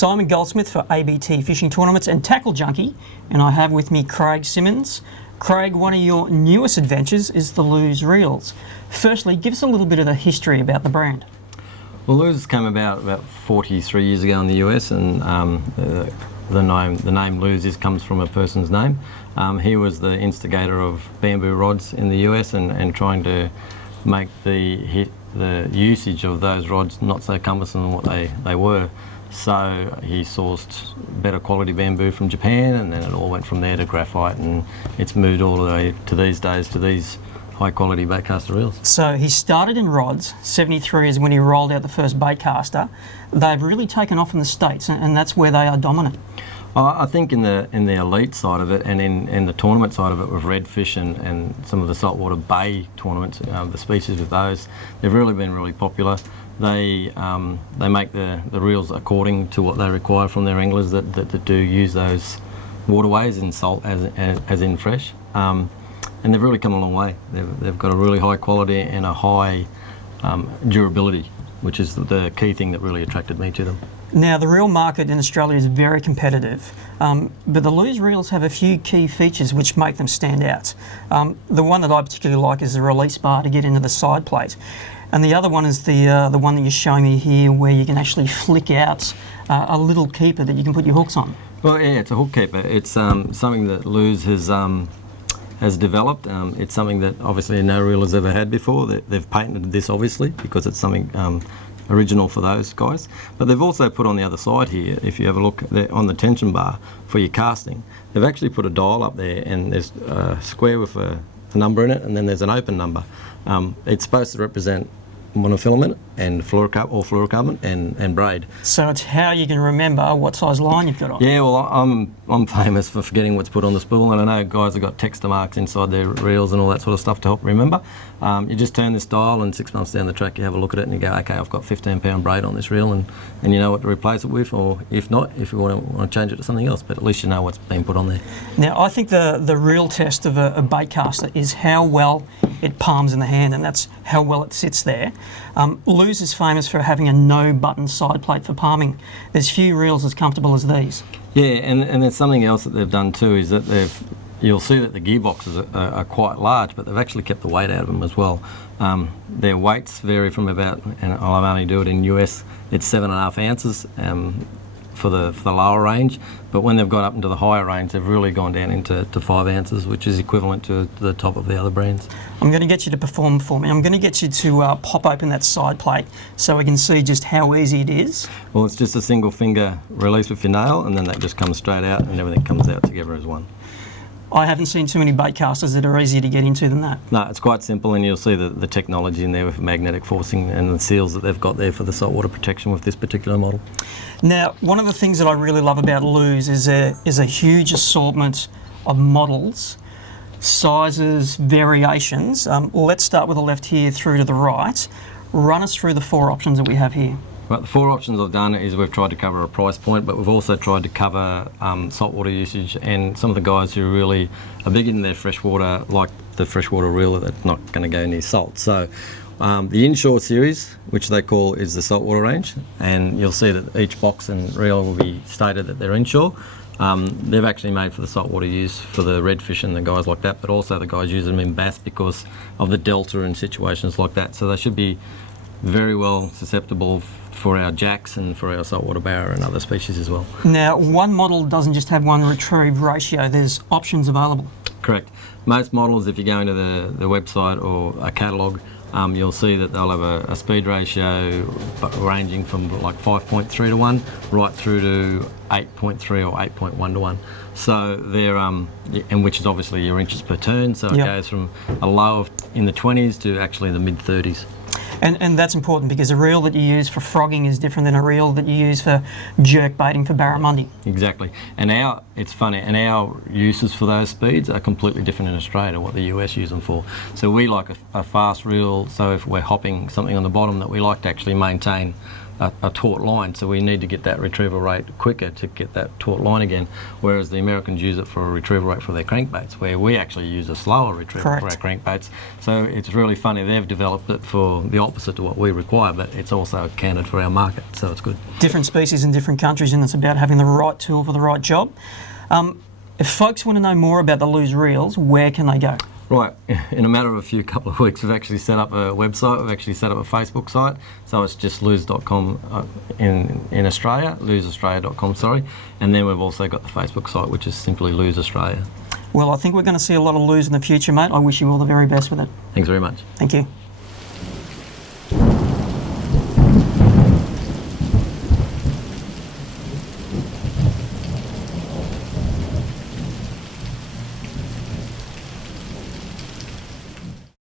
Simon Goldsmith for ABT Fishing Tournaments and Tackle Junkie, and I have with me Craig Simmons. Craig, one of your newest adventures is the Lew's Reels. Firstly, give us a little bit of the history about the brand. Well, Lew's came about 43 years ago in the US, and the name Lew's comes from a person's name. He was the instigator of bamboo rods in the US and trying to make the usage of those rods not so cumbersome than what they were. So he sourced better quality bamboo from Japan, and then it all went from there to graphite, and it's moved all the way to these days to these high quality baitcaster reels. So he started in rods. 73 is when he rolled out the first baitcaster. They've really taken off in the States, and that's where they are dominant. I think in the elite side of it, and in the tournament side of it with redfish and some of the saltwater bay tournaments, the species with those, they've really been really popular. They make the reels according to what they require from their anglers that do use those waterways in salt as in fresh, and they've really come a long way. They've got a really high quality and a high durability, which is the key thing that really attracted me to them. Now, the reel market in Australia is very competitive, but the Lew's reels have a few key features which make them stand out. The one that I particularly like is the release bar to get into the side plate. And the other one is the one that you're showing me here, where you can actually flick out a little keeper that you can put your hooks on. Well, yeah, it's a hook keeper. It's something that Lew's has developed. It's something that obviously no reel has ever had before. They've patented this obviously because it's something original for those guys. But they've also put on the other side here, if you have a look on the tension bar for your casting, they've actually put a dial up there, and there's a square with a number in it, and then there's an open number. It's supposed to represent monofilament and fluorocarbon and braid. So it's how you can remember what size line you've got on. Yeah, well, I'm famous for forgetting what's put on the spool, and I know guys have got texter marks inside their reels and all that sort of stuff to help remember. You just turn this dial, and 6 months down the track you have a look at it and you go, okay, I've got 15-pound braid on this reel, and you know what to replace it with, or if not, if you want to change it to something else, but at least you know what's been put on there. Now, I think the real test of a baitcaster is how well it palms in the hand, and that's how well it sits there. Lew's is famous for having a no-button side plate for palming. There's few reels as comfortable as these. Yeah, and there's something else that they've done too, is that you'll see that the gearboxes are quite large, but they've actually kept the weight out of them as well. Their weights vary from about, and I'll only do it in US, it's 7.5 ounces for the lower range, but when they've got up into the higher range, they've really gone down into 5 ounces, which is equivalent to the top of the other brands. I'm going to get you to perform for me. I'm going to get you to pop open that side plate so we can see just how easy it is. Well, it's just a single finger release with your nail, and then that just comes straight out, and everything comes out together as one. I haven't seen too many baitcasters that are easier to get into than that. No, it's quite simple, and you'll see the technology in there with magnetic forcing and the seals that they've got there for the saltwater protection with this particular model. Now, one of the things that I really love about Lew's is a huge assortment of models, sizes, variations. Let's start with the left here through to the right. Run us through the 4 options that we have here. Right, the 4 options I've done is we've tried to cover a price point, but we've also tried to cover saltwater usage, and some of the guys who really are big in their freshwater, like the freshwater reel that's not going to go near salt. So the inshore series, which they call, is the saltwater range, and you'll see that each box and reel will be stated that they're inshore. They've actually made for the saltwater use for the redfish and the guys like that, but also the guys use them in bass because of the delta and situations like that. So they should be very well susceptible for our jacks and for our saltwater barra and other species as well. Now, one model doesn't just have one retrieve ratio, there's options available. Correct. Most models, if you go into the website or a catalogue, you'll see that they'll have a speed ratio ranging from like 5.3 to 1 right through to 8.3 or 8.1 to 1. So they're, and which is obviously your inches per turn, so it goes from a low of in the 20s to actually the mid-30s. And that's important because a reel that you use for frogging is different than a reel that you use for jerk baiting for barramundi. Exactly. And it's funny, and our uses for those speeds are completely different in Australia to what the US use them for. So we like a fast reel, so if we're hopping something on the bottom, that we like to actually maintain a taut line, so we need to get that retrieval rate quicker to get that taut line again, whereas the Americans use it for a retrieval rate for their crankbaits, where we actually use a slower retrieval for our crankbaits. So it's really funny, they've developed it for the opposite to what we require, but it's also catered for our market, so it's good. Different species in different countries, and it's about having the right tool for the right job. If folks want to know more about the Lose Reels, where can they go? Right, in a matter of a couple of weeks, we've actually set up a website, we've actually set up a Facebook site, so it's just lose.com in Australia, loseaustralia.com, sorry, and then we've also got the Facebook site, which is simply Lose Australia. Well, I think we're going to see a lot of lose in the future, mate. I wish you all the very best with it. Thanks very much. Thank you.